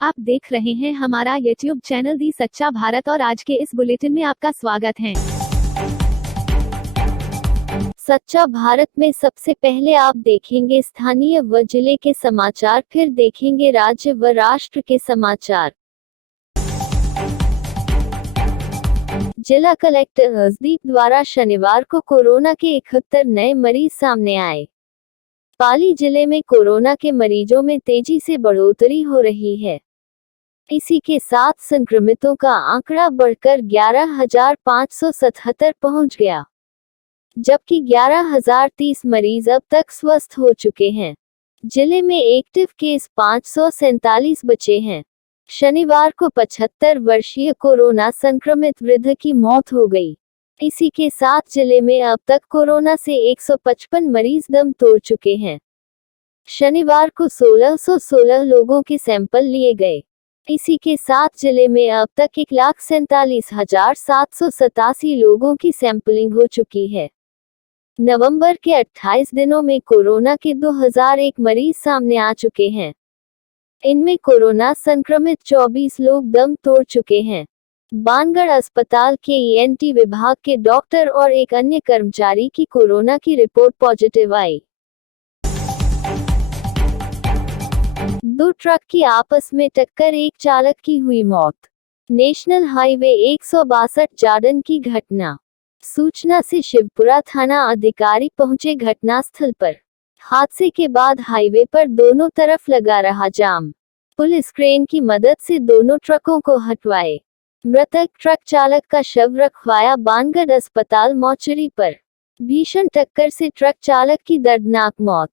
आप देख रहे हैं हमारा YouTube चैनल दी सच्चा भारत और आज के इस बुलेटिन में आपका स्वागत है। सच्चा भारत में सबसे पहले आप देखेंगे स्थानीय व जिले के समाचार, फिर देखेंगे राज्य व राष्ट्र के समाचार। जिला कलेक्टर हरदीप द्वारा शनिवार को कोरोना के 71 नए मरीज सामने आए। पाली जिले में कोरोना के मरीजों में तेजी से बढ़ोतरी हो रही है। इसी के साथ संक्रमितों का आंकड़ा बढ़कर 11,577 पहुंच गया, जबकि 11,030 मरीज अब तक स्वस्थ हो चुके हैं। जिले में एक्टिव केस 547 बचे हैं। शनिवार को 75 वर्षीय कोरोना संक्रमित वृद्ध की मौत हो गई। इसी के साथ जिले में अब तक कोरोना से 155 मरीज दम तोड़ चुके हैं। शनिवार को 1616 लोगों के सैंपल लिए गए। इसी के साथ जिले में अब तक 1,47,787 लोगों की सैंपलिंग हो चुकी है। नवंबर के 28 दिनों में कोरोना के 2001 मरीज सामने आ चुके हैं। इनमें कोरोना संक्रमित 24 लोग दम तोड़ चुके हैं। बानगढ़ अस्पताल के ईएनटी विभाग के डॉक्टर और एक अन्य कर्मचारी की कोरोना की रिपोर्ट पॉजिटिव आई। 2 ट्रक की आपस में टक्कर, एक चालक की हुई मौत। नेशनल हाईवे 162 जाडन की घटना। सूचना से शिवपुरा थाना अधिकारी पहुंचे घटनास्थल पर। हादसे के बाद हाईवे पर दोनों तरफ लगा रहा जाम। पुलिस क्रेन की मदद से दोनों ट्रकों को हटवाए। मृतक ट्रक चालक का शव रखवाया बानगढ़ अस्पताल मोर्चरी पर। भीषण टक्कर से ट्रक चालक की दर्दनाक मौत।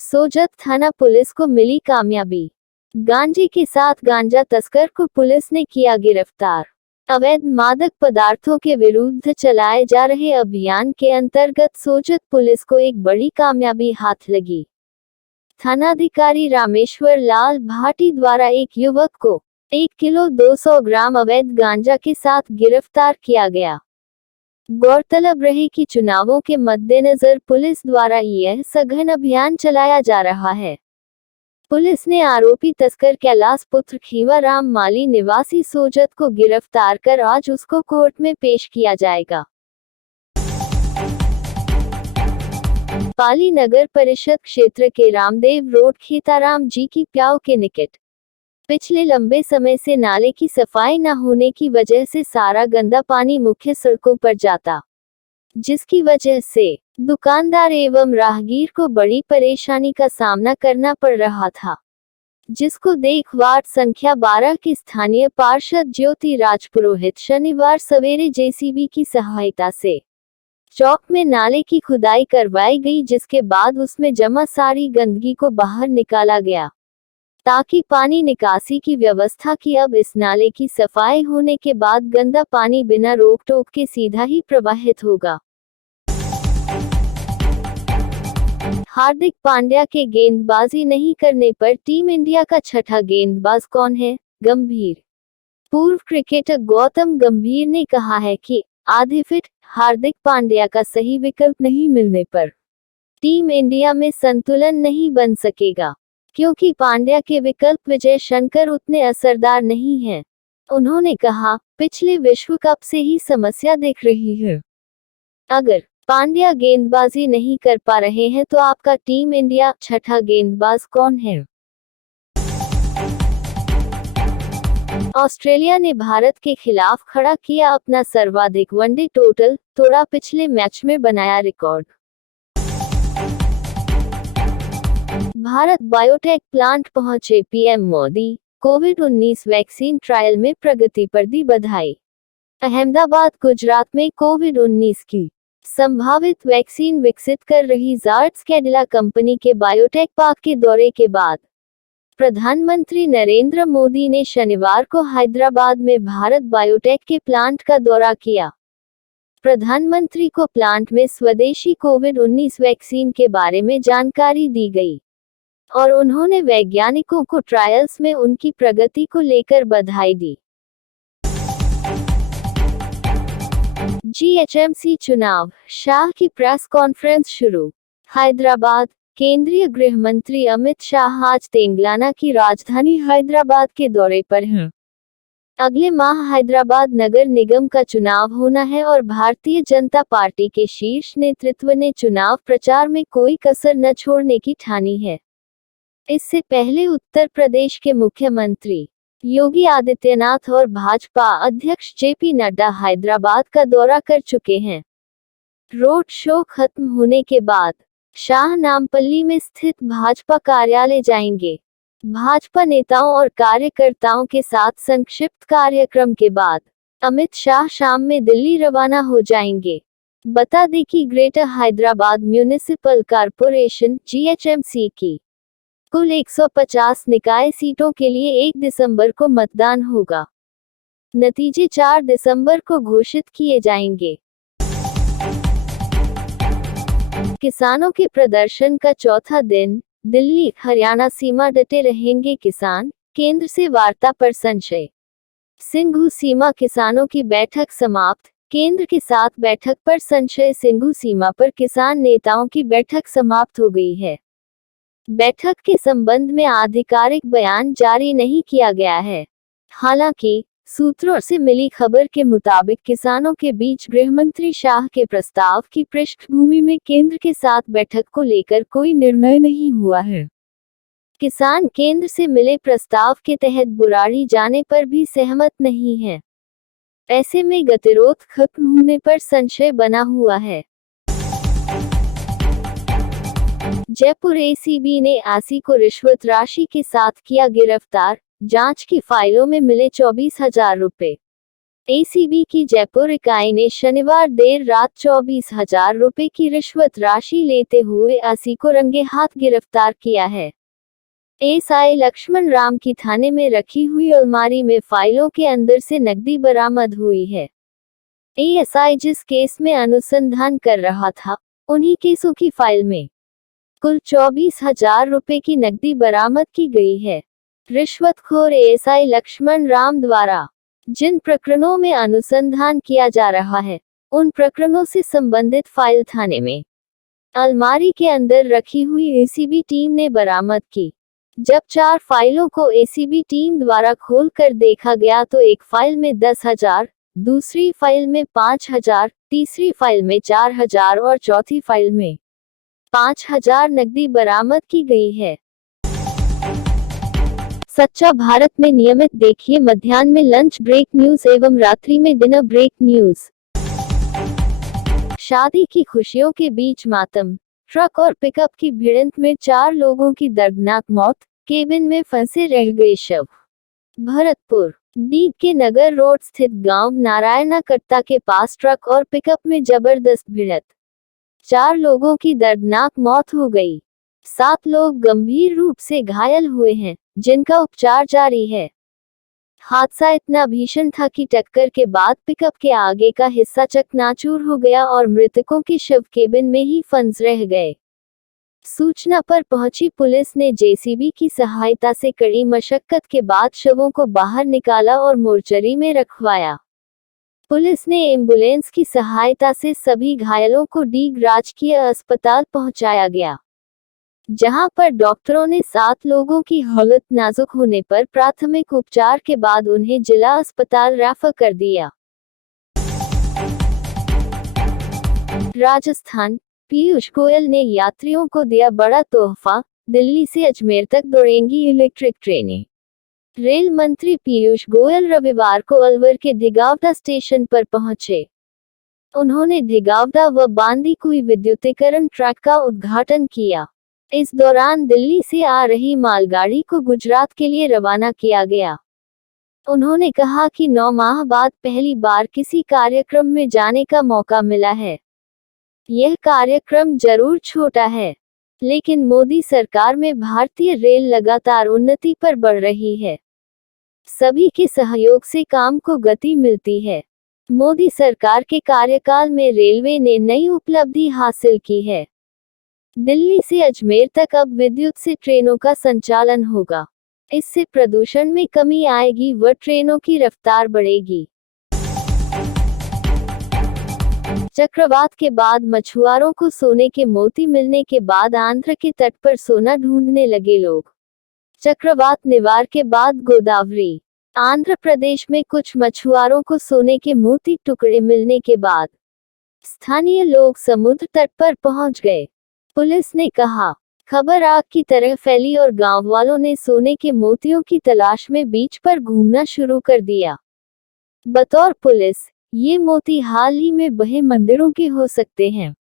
सोजत थाना पुलिस को मिली कामयाबी। गांजे के साथ गांजा तस्कर को पुलिस ने किया गिरफ्तार। अवैध मादक पदार्थों के विरुद्ध चलाए जा रहे अभियान के अंतर्गत सोजत पुलिस को एक बड़ी कामयाबी हाथ लगी। थानाधिकारी रामेश्वर लाल भाटी द्वारा एक युवक को 1 किलो 200 ग्राम अवैध गांजा के साथ गिरफ्तार किया गया। गौरतलब रहे कि चुनावों के मद्देनजर पुलिस द्वारा यह सघन अभियान चलाया जा रहा है। पुलिस ने आरोपी तस्कर कैलाश पुत्र खीवाराम माली निवासी सोजत को गिरफ्तार कर आज उसको कोर्ट में पेश किया जाएगा। पाली नगर परिषद क्षेत्र के रामदेव रोड खेताराम जी की प्याऊ के निकट पिछले लंबे समय से नाले की सफाई न होने की वजह से सारा गंदा पानी मुख्य सड़कों पर जाता, जिसकी वजह से दुकानदार एवं राहगीर को बड़ी परेशानी का सामना करना पड़ रहा था, जिसको देख वार्ड संख्या 12 के स्थानीय पार्षद ज्योति राजपुरोहित शनिवार सवेरे जेसीबी की सहायता से चौक में नाले की खुदाई करवाई गई, जिसके बाद उसमें जमा सारी गंदगी को बाहर निकाला गया ताकि पानी निकासी की व्यवस्था की। अब इस नाले की सफाई होने के बाद गंदा पानी बिना रोक टोक के सीधा ही प्रवाहित होगा। हार्दिक पांड्या के गेंदबाजी नहीं करने पर टीम इंडिया का छठा गेंदबाज कौन है? गंभीर। पूर्व क्रिकेटर गौतम गंभीर ने कहा है कि आधे फिट हार्दिक पांड्या का सही विकल्प नहीं मिलने पर टीम इंडिया में संतुलन नहीं बन सकेगा, क्योंकि पांड्या के विकल्प विजय शंकर उतने असरदार नहीं हैं। उन्होंने कहा, पिछले विश्व कप से ही समस्या दिख रही है। अगर पांड्या गेंदबाजी नहीं कर पा रहे हैं तो आपका टीम इंडिया छठा गेंदबाज कौन है? ऑस्ट्रेलिया ने भारत के खिलाफ खड़ा किया अपना सर्वाधिक वनडे टोटल, तोड़ा पिछले मैच में बनाया रिकॉर्ड। भारत बायोटेक प्लांट पहुंचे पीएम मोदी। कोविड-19 वैक्सीन ट्रायल में प्रगति पर दी बधाई। अहमदाबाद, गुजरात में कोविड-19 की संभावित वैक्सीन विकसित कर रही ज़ायडस कैडिला कंपनी के बायोटेक पार्क के दौरे के बाद प्रधानमंत्री नरेंद्र मोदी ने शनिवार को हैदराबाद में भारत बायोटेक के प्लांट का दौरा किया। प्रधानमंत्री को प्लांट में स्वदेशी कोविड-19 वैक्सीन के बारे में जानकारी दी गई और उन्होंने वैज्ञानिकों को ट्रायल्स में उनकी प्रगति को लेकर बधाई दी। जीएचएमसी चुनाव, शाह की प्रेस कॉन्फ्रेंस शुरू। हैदराबाद, केंद्रीय गृह मंत्री अमित शाह आज तेलंगाना की राजधानी हैदराबाद के दौरे पर हैं। अगले माह हैदराबाद नगर निगम का चुनाव होना है और भारतीय जनता पार्टी के शीर्ष नेतृत्व ने चुनाव प्रचार में कोई कसर न छोड़ने की ठानी है। इससे पहले उत्तर प्रदेश के मुख्यमंत्री योगी आदित्यनाथ और भाजपा अध्यक्ष जेपी नड्डा हैदराबाद का दौरा कर चुके हैं। रोड शो खत्म होने के बाद शाह नामपल्ली में स्थित भाजपा कार्यालय जाएंगे। भाजपा नेताओं और कार्यकर्ताओं के साथ संक्षिप्त कार्यक्रम के बाद अमित शाह शाम में दिल्ली रवाना हो जाएंगे। बता दें कि greater Hyderabad municipal corporation (GHMC) की कुल 150 निकाय सीटों के लिए 1 दिसंबर को मतदान होगा। नतीजे 4 दिसंबर को घोषित किए जाएंगे। किसानों के प्रदर्शन का चौथा दिन, दिल्ली हरियाणा सीमा डटे रहेंगे किसान, केंद्र से वार्ता पर संशय। सिंघू सीमा किसानों की बैठक समाप्त, केंद्र के साथ बैठक पर संशय। सिंघू सीमा पर किसान नेताओं की बैठक समाप्त हो गई है। बैठक के संबंध में आधिकारिक बयान जारी नहीं किया गया है। हालांकि सूत्रों से मिली खबर के मुताबिक किसानों के बीच गृहमंत्री शाह के प्रस्ताव की पृष्ठभूमि में केंद्र के साथ बैठक को लेकर कोई निर्णय नहीं हुआ है। किसान केंद्र से मिले प्रस्ताव के तहत बुराड़ी जाने पर भी सहमत नहीं है। ऐसे में गतिरोध खत्म होने पर संशय बना हुआ है। जयपुर एसीबी ने आसी को रिश्वत राशि के साथ किया गिरफ्तार, जांच की फाइलों में मिले 24,000 रुपए। एसीबी की जयपुर इकाई ने शनिवार देर रात 24,000 रुपए की रिश्वत राशि लेते हुए आसी को रंगे हाथ गिरफ्तार किया है। एएसआई लक्ष्मण राम की थाने में रखी हुई अलमारी में फाइलों के अंदर से नकदी बरामद हुई है। एएसआई जिस केस में अनुसंधान कर रहा था, उन्हीं केसों की फाइल में कुल 24,000 रुपए की नकदी बरामद की गई है। रिश्वतखोर एएसआई लक्ष्मण राम द्वारा जिन प्रकरणों में अनुसंधान किया जा रहा है, उन प्रकरणों से संबंधित फाइल थाने में अलमारी के अंदर रखी हुई एसीबी टीम ने बरामद की। जब 4 फाइलों को एसीबी टीम द्वारा खोलकर देखा गया तो एक फाइल में 10,000, दूसरी फाइल में 5,000, तीसरी फाइल में 4,000 और चौथी फाइल में 5,000 नकदी बरामद की गई है। सच्चा भारत में नियमित देखिए मध्याह्न में लंच ब्रेक न्यूज एवं रात्रि में डिनर ब्रेक न्यूज। शादी की खुशियों के बीच मातम, ट्रक और पिकअप की भिड़ंत में 4 लोगों की दर्दनाक मौत, केबिन में फंसे रह गए शव। भरतपुर डीग के नगर रोड स्थित गांव नारायणा कट्टा के पास ट्रक और पिकअप में जबरदस्त भिड़ंत, 4 लोगों की दर्दनाक मौत हो गई। 7 लोग गंभीर रूप से घायल हुए हैं, जिनका उपचार जारी है। हादसा इतना भीषण था कि टक्कर के बाद पिकअप के आगे का हिस्सा चकनाचूर हो गया और मृतकों के शव केबिन में ही फंस रह गए। सूचना पर पहुंची पुलिस ने जेसीबी की सहायता से कड़ी मशक्कत के बाद शवों को बाहर निकाला और मोर्चरी में रखवाया। पुलिस ने एम्बुलेंस की सहायता से सभी घायलों को डीग राजकीय अस्पताल पहुंचाया गया, जहां पर डॉक्टरों ने 7 लोगों की हालत नाजुक होने पर प्राथमिक उपचार के बाद उन्हें जिला अस्पताल रेफर कर दिया। राजस्थान पीयूष गोयल ने यात्रियों को दिया बड़ा तोहफा, दिल्ली से अजमेर तक दौड़ेंगी इलेक्ट्रिक ट्रेनें। रेल मंत्री पीयूष गोयल रविवार को अलवर के धिगावदा स्टेशन पर पहुंचे। उन्होंने धिगावदा व बांदीकुई विद्युतीकरण ट्रैक का उद्घाटन किया। इस दौरान दिल्ली से आ रही मालगाड़ी को गुजरात के लिए रवाना किया गया। उन्होंने कहा कि 9 माह बाद पहली बार किसी कार्यक्रम में जाने का मौका मिला है। यह कार्यक्रम जरूर छोटा है, लेकिन मोदी सरकार में भारतीय रेल लगातार उन्नति पर बढ़ रही है। सभी के सहयोग से काम को गति मिलती है। मोदी सरकार के कार्यकाल में रेलवे ने नई उपलब्धि हासिल की है। दिल्ली से अजमेर तक अब विद्युत से ट्रेनों का संचालन होगा। इससे प्रदूषण में कमी आएगी व ट्रेनों की रफ्तार बढ़ेगी। चक्रवात के बाद मछुआरों को सोने के मोती मिलने के बाद आंध्र के तट पर सोना ढूंढने लगे लोग। चक्रवात निवार के बाद गोदावरी, आंध्र प्रदेश में कुछ मछुआरों को सोने के मोती टुकड़े मिलने के बाद स्थानीय लोग समुद्र तट पर पहुंच गए। पुलिस ने कहा, खबर आग की तरह फैली और गांव वालों ने सोने के मोतियों की तलाश में बीच पर घूमना शुरू कर दिया। बतौर पुलिस, ये मोती हाल ही में बहे मंदिरों के हो सकते हैं।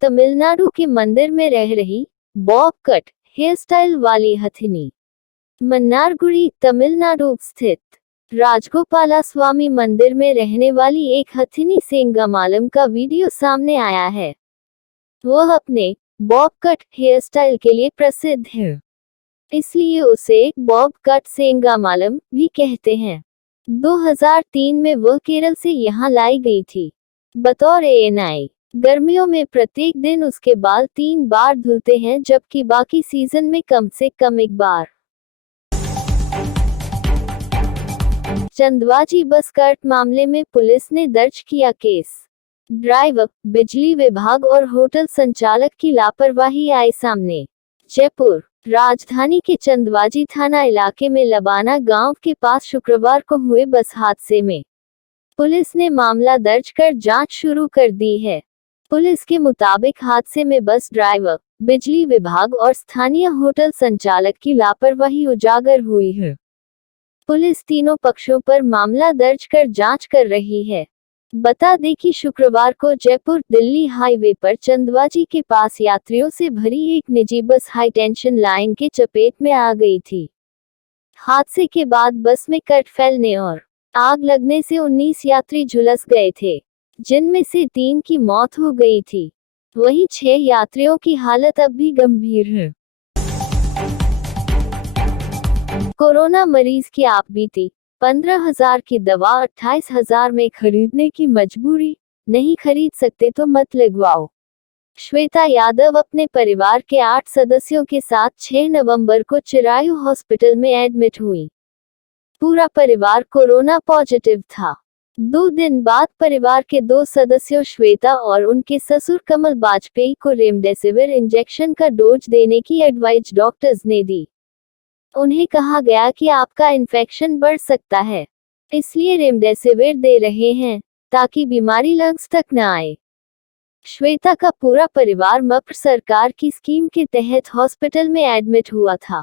तमिलनाडु के मंदिर में रह रही बॉब कट हेयर स्टाइल वाली हथिनी। मन्नारगुडी, तमिलनाडु स्थित राजगोपाला स्वामी मंदिर में रहने वाली एक हथिनी सेंगामालम का वीडियो सामने आया है। वह अपने बॉब कट हेयर स्टाइल के लिए प्रसिद्ध है, इसलिए उसे बॉब कट सेंगामालम भी कहते हैं। 2003 में वह केरल से यहाँ लाई गई थी। बतौर ANI, गर्मियों में प्रत्येक दिन उसके बाल 3 बार धुलते हैं, जबकि बाकी सीजन में कम से कम 1 बार। चंदवाजी बस कट मामले में पुलिस ने दर्ज किया केस। ड्राइवर, बिजली विभाग और होटल संचालक की लापरवाही आई सामने। जयपुर, राजधानी के चंदवाजी थाना इलाके में लबाना गांव के पास शुक्रवार को हुए बस हादसे में पुलिस ने मामला दर्ज कर जांच शुरू कर दी है। पुलिस के मुताबिक हादसे में बस ड्राइवर, बिजली विभाग और स्थानीय होटल संचालक की लापरवाही उजागर हुई है। पुलिस तीनों पक्षों पर मामला दर्ज कर जांच कर रही है। बता दें कि शुक्रवार को जयपुर दिल्ली हाईवे पर चंदवाजी के पास यात्रियों से भरी एक निजी बस हाई टेंशन लाइन के चपेट में आ गई थी। हादसे के बाद बस में कट फैलने और आग लगने से 19 यात्री झुलस गए थे, जिनमें से 3 की मौत हो गई थी। वहीं 6 यात्रियों की हालत अब भी गंभीर है। कोरोना मरीज की आपबीती, 15,000 की दवा 28,000 में खरीदने की मजबूरी, नहीं खरीद सकते तो मत लगवाओ। श्वेता यादव अपने परिवार के 8 सदस्यों के साथ 6 नवंबर को चिरायू हॉस्पिटल में एडमिट हुई। पूरा परिवार कोरोना पॉजिटिव था। 2 दिन बाद परिवार के 2 सदस्यों श्वेता और उनके ससुर कमल वाजपेयी को रेमडेसिविर इंजेक्शन का डोज देने की एडवाइस डॉक्टर्स ने दी। उन्हें कहा गया कि आपका इन्फेक्शन बढ़ सकता है, इसलिए रेमडेसिविर दे रहे हैं ताकि बीमारी लंग्स तक न आए। श्वेता का पूरा परिवार मप्र सरकार की स्कीम के तहत हॉस्पिटल में एडमिट हुआ था,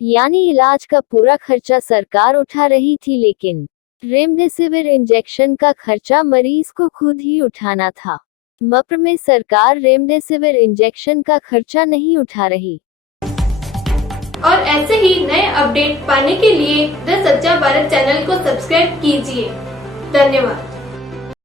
यानी इलाज का पूरा खर्चा सरकार उठा रही थी, लेकिन रेमडेसिविर इंजेक्शन का खर्चा मरीज को खुद ही उठाना था। मप्र में सरकार रेमडेसिविर इंजेक्शन का खर्चा नहीं उठा रही। और ऐसे ही नए अपडेट पाने के लिए द सच्चा भारत चैनल को सब्सक्राइब कीजिए। धन्यवाद।